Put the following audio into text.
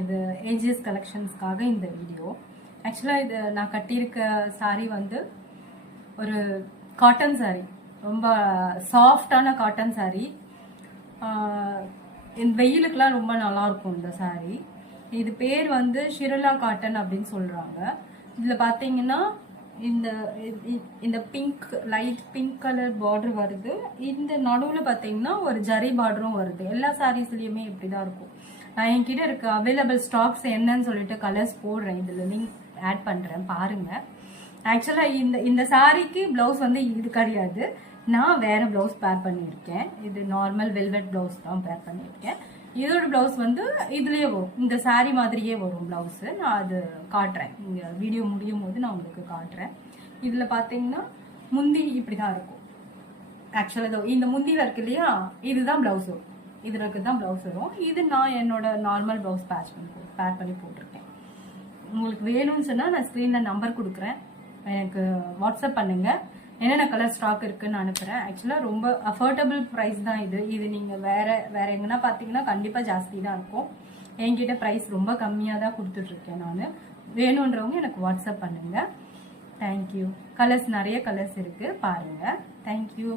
இது ஏஜிஎஸ் கலெக்ஷன்ஸ்க்காக இந்த வீடியோ. ஆக்சுவலாக இது நான் கட்டியிருக்க சாரீ வந்து ஒரு காட்டன் சாரீ, ரொம்ப சாஃப்டான காட்டன் சாரீ. இந்த வெயிலுக்கெலாம் ரொம்ப நல்லாயிருக்கும் இந்த சாரீ. இது பேர் வந்து ஷிரலா காட்டன் அப்படின்னு சொல்கிறாங்க. இதில் பார்த்தீங்கன்னா இந்த pink, light pink colour border வருது. இந்த நடுவில் பார்த்தீங்கன்னா ஒரு ஜரி பார்டரும் வருது. எல்லா சாரீஸ்லயுமே இப்படிதான் இருக்கும். நான் என்கிட்ட இருக்க அவைலபிள் ஸ்டாக்ஸ் என்னன்னு சொல்லிட்டு கலர்ஸ் போடுறேன், இதில் லிங்க் ஆட் பண்ணுறேன் பாருங்க. ஆக்சுவலாக இந்த சாரீக்கு பிளவுஸ் வந்து இது கிடையாது, நான் வேற பிளவுஸ் பேர் பண்ணியிருக்கேன். இது நார்மல் வெல்வெட் பிளவுஸ் தான் பேர் பண்ணியிருக்கேன். இதோட பிளவுஸ் வந்து இதுலயே வரும், இந்த சாரீ மாதிரியே வரும் பிளவுஸ். நான் அது காட்டுறேன், இங்க வீடியோ முடியும் போது நான் உங்களுக்கு காட்டுறேன். இதுல பாத்தீங்கன்னா முந்தி இப்படிதான் இருக்கும். ஆக்சுவலா இந்த முந்தியில இருக்கு இல்லையா, இதுதான் பிளவுஸ் வரும். இதுல தான் பிளவுஸ் வரும். இது நான் என்னோட நார்மல் பிளவுஸ் பேர் பண்ணி போட்டிருக்கேன். உங்களுக்கு வேணும்னு சொன்னா நான் ஸ்கிரீன்ல நம்பர் கொடுக்குறேன், எனக்கு வாட்ஸ்அப் பண்ணுங்க. என்னென்ன கலர் ஸ்டாக் இருக்குன்னு அனுப்புறேன். ஆக்சுவலா ரொம்ப அஃபோர்டபுள் ப்ரைஸ் தான் இது நீங்க வேற எங்கன்னா பாத்தீங்கன்னா கண்டிப்பா ஜாஸ்தி தான் இருக்கும். என்கிட்ட ப்ரைஸ் ரொம்ப கம்மியா தான் கொடுத்துட்டு இருக்கேன் நான். வேணும்ன்றவங்க எனக்கு வாட்ஸ்அப் பண்ணுங்க. தேங்க்யூ. கலர்ஸ் நிறைய கலர்ஸ் இருக்கு பாருங்க. தேங்க்யூ.